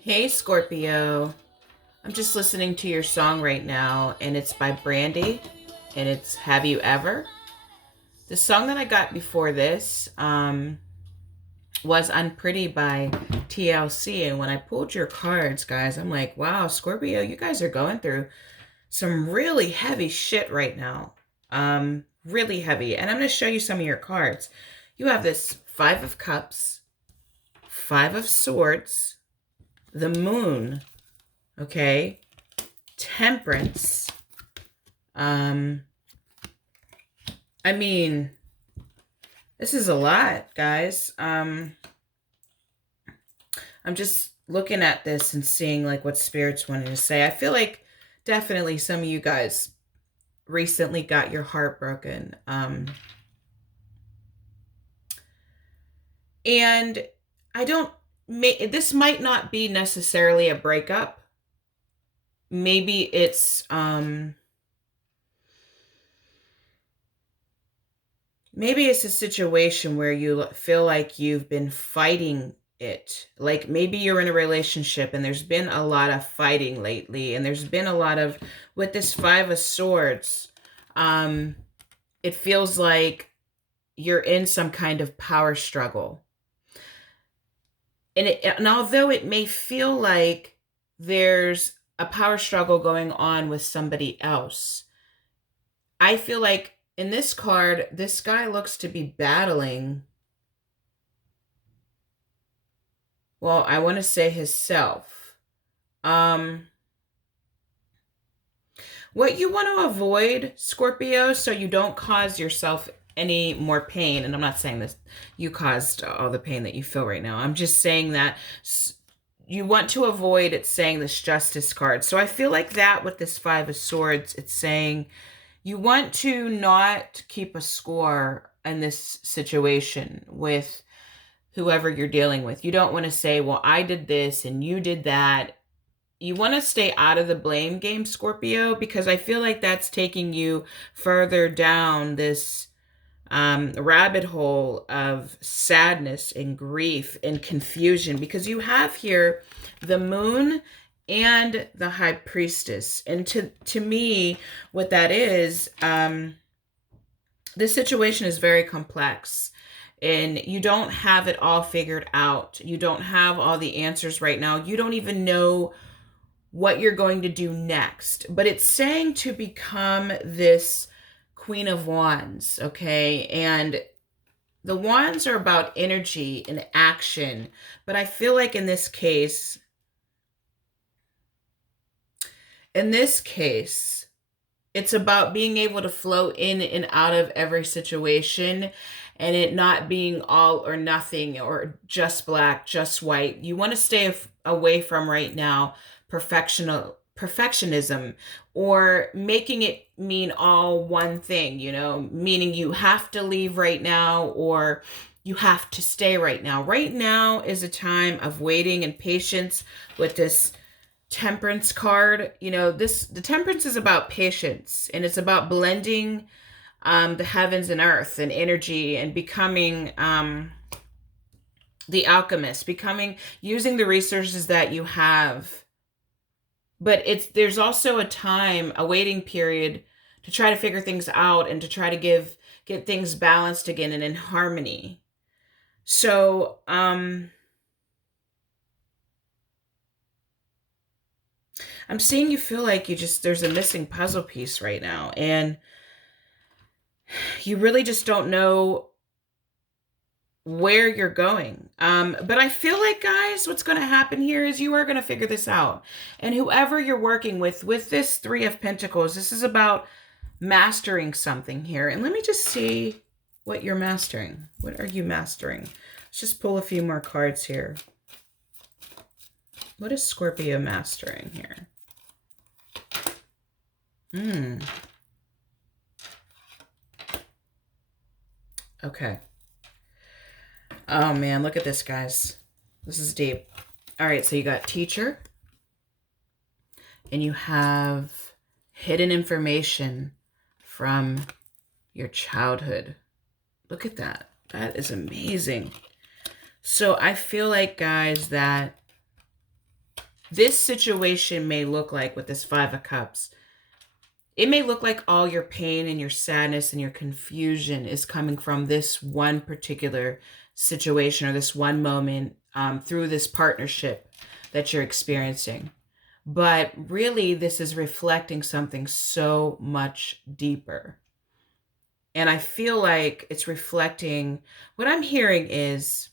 Hey Scorpio, I'm just listening to your song right now, and it's by Brandy, and it's Have You Ever? The song that I got before this was Unpretty by TLC, and when I pulled your cards, guys, I'm like, wow, Scorpio, you guys are going through some really heavy shit right now. Really heavy. And I'm going to show you some of your cards. You have this Five of Cups, Five of Swords, the Moon, okay? Temperance. Um, I mean, this is a lot, guys. I'm just looking at this and seeing like what spirits wanted to say. I feel like definitely some of you guys recently got your heart broken. And I don't this might not be necessarily a breakup. Maybe it's maybe it's a situation where you feel like you've been fighting it. Like maybe you're in a relationship and there's been a lot of fighting lately, and there's been a lot of, with this Five of Swords, um, it feels like you're in some kind of power struggle. And although it may feel like there's a power struggle going on with somebody else, I feel like in this card, this guy looks to be battling, well, I want to say his self. Um, what you want to avoid, Scorpio, so you don't cause yourself any more pain, and I'm not saying this, you caused all the pain that you feel right now. I'm just saying that you want to avoid it saying this Justice card. So I feel like that with this Five of Swords, it's saying you want to not keep a score in this situation with whoever you're dealing with. You don't want to say, well, I did this and you did that. You want to stay out of the blame game, Scorpio, because I feel like that's taking you further down this rabbit hole of sadness and grief and confusion, because you have here the Moon and the High Priestess. And to me, what that is, this situation is very complex, and you don't have it all figured out. You don't have all the answers right now. You don't even know what you're going to do next. But it's saying to become this Queen of Wands, okay? And the wands are about energy and action. But I feel like in this case, it's about being able to flow in and out of every situation, and it not being all or nothing or just black, just white. You want to stay away from right now perfectionism, or making it mean all one thing, meaning you have to leave right now or you have to stay right now. Right now is a time of waiting and patience with this Temperance card. The Temperance is about patience, and it's about blending the heavens and earth and energy, and becoming the alchemist, becoming, using the resources that you have. But there's also a waiting period to try to figure things out, and to try to get things balanced again and in harmony. So I'm seeing you feel like there's a missing puzzle piece right now, and you really just don't know where you're going. But I feel like, guys, what's going to happen here is you are going to figure this out. And whoever you're working with this Three of Pentacles, this is about mastering something here. And let me just see what you're mastering. What are you mastering? Let's just pull a few more cards here. What is Scorpio mastering here? Okay. Oh man, look at this, guys. This is deep. All right, so you got teacher, and you have hidden information from your childhood. Look at that. That is amazing. So I feel like, guys, that This situation may look like, with this Five of Cups, it may look like all your pain and your sadness and your confusion is coming from this one particular situation or this one moment, through this partnership that you're experiencing. But really, this is reflecting something so much deeper. And I feel like it's reflecting, what I'm hearing is,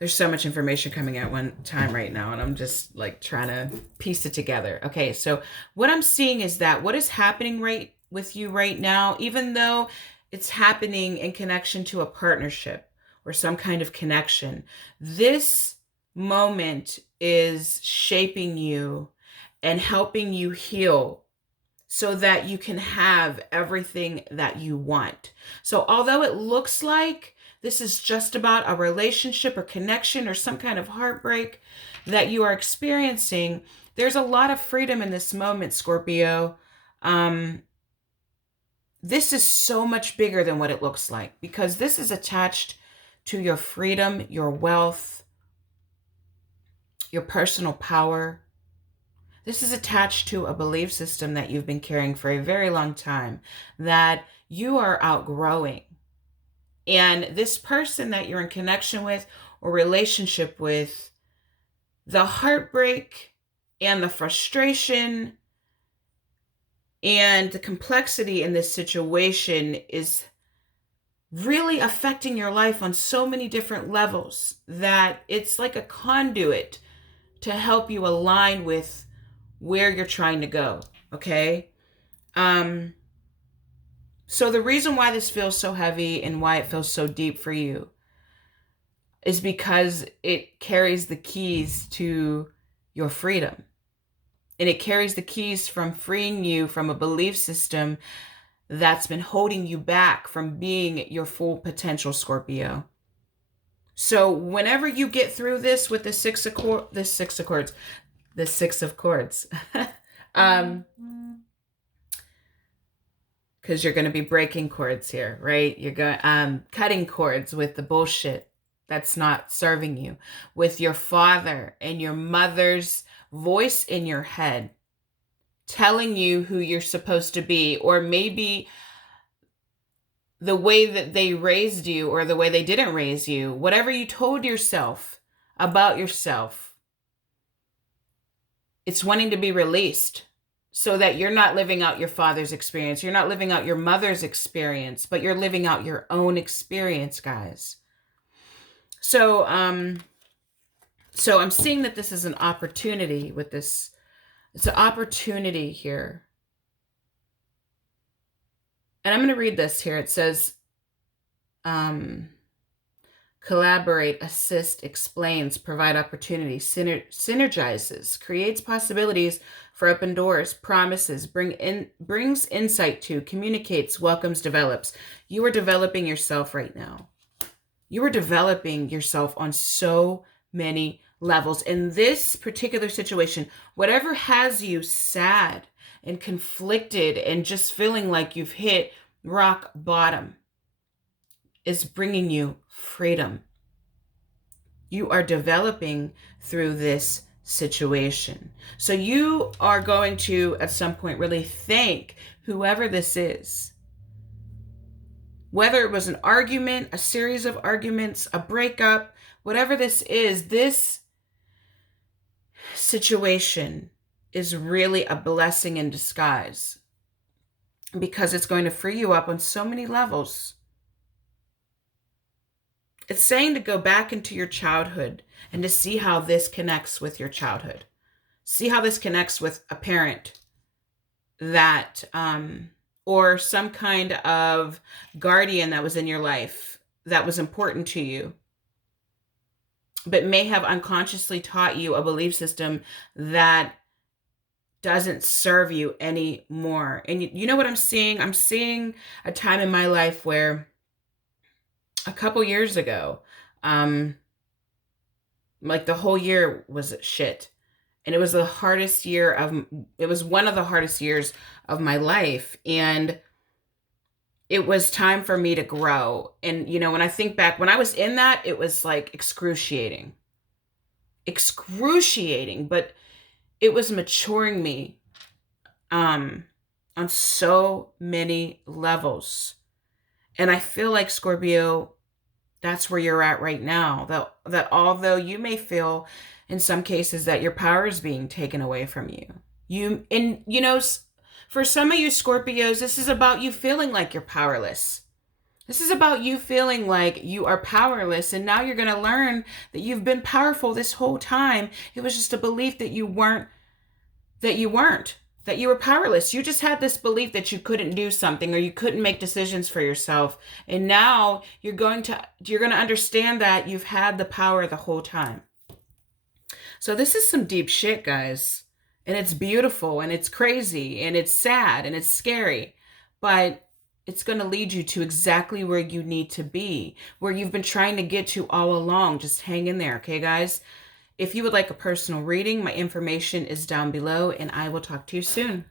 there's so much information coming at one time right now, and I'm just like trying to piece it together. Okay, so what I'm seeing is that what is happening right with you right now, even though it's happening in connection to a partnership or some kind of connection, this moment is shaping you and helping you heal so that you can have everything that you want. So although it looks like this is just about a relationship or connection or some kind of heartbreak that you are experiencing, there's a lot of freedom in this moment, Scorpio. This is so much bigger than what it looks like, because this is attached to your freedom, your wealth, your personal power. This is attached to a belief system that you've been carrying for a very long time that you are outgrowing. And this person that you're in connection with or relationship with, the heartbreak and the frustration and the complexity in this situation is really affecting your life on so many different levels that it's like a conduit to help you align with where you're trying to go. Okay. So the reason why this feels so heavy and why it feels so deep for you is because it carries the keys to your freedom. And it carries the keys from freeing you from a belief system that's been holding you back from being your full potential, Scorpio. So whenever you get through this with the six of chords, because you're going to be breaking cords here, right? You're going cutting cords with the bullshit that's not serving you, with your father and your mother's voice in your head telling you who you're supposed to be, or maybe the way that they raised you or the way they didn't raise you, whatever you told yourself about yourself, it's wanting to be released so that you're not living out your father's experience. You're not living out your mother's experience, but you're living out your own experience, guys. So I'm seeing that this is an opportunity with this. It's an opportunity here. And I'm going to read this here. It says, collaborate, assist, explains, provide opportunity, synergizes, creates possibilities for open doors, promises, brings insight to, communicates, welcomes, develops. You are developing yourself right now. You are developing yourself on so many levels. In this particular situation, whatever has you sad and conflicted and just feeling like you've hit rock bottom is bringing you freedom. You are developing through this situation. So you are going to, at some point, really thank whoever this is. Whether it was an argument, a series of arguments, a breakup, whatever this is, this situation is really a blessing in disguise, because it's going to free you up on so many levels. It's saying to go back into your childhood and to see how this connects with your childhood. See how this connects with a parent that, or some kind of guardian that was in your life that was important to you, but may have unconsciously taught you a belief system that doesn't serve you anymore. And you know what I'm seeing? I'm seeing a time in my life where a couple years ago, like the whole year was shit. And it was one of the hardest years of my life. And it was time for me to grow. And, when I think back, when I was in that, it was like excruciating. excruciating, but it was maturing me um on so many levels. And I feel like, Scorpio, that's where you're at right now. That although you may feel in some cases that your power is being taken away from you. For some of you Scorpios, this is about you feeling like you're powerless. This is about you feeling like you are powerless, and now you're going to learn that you've been powerful this whole time. It was just a belief that you were powerless. You just had this belief that you couldn't do something or you couldn't make decisions for yourself. And now you're going to understand that you've had the power the whole time. So this is some deep shit, guys. And it's beautiful and it's crazy and it's sad and it's scary. But it's going to lead you to exactly where you need to be, where you've been trying to get to all along. Just hang in there, okay, guys? If you would like a personal reading, my information is down below, and I will talk to you soon.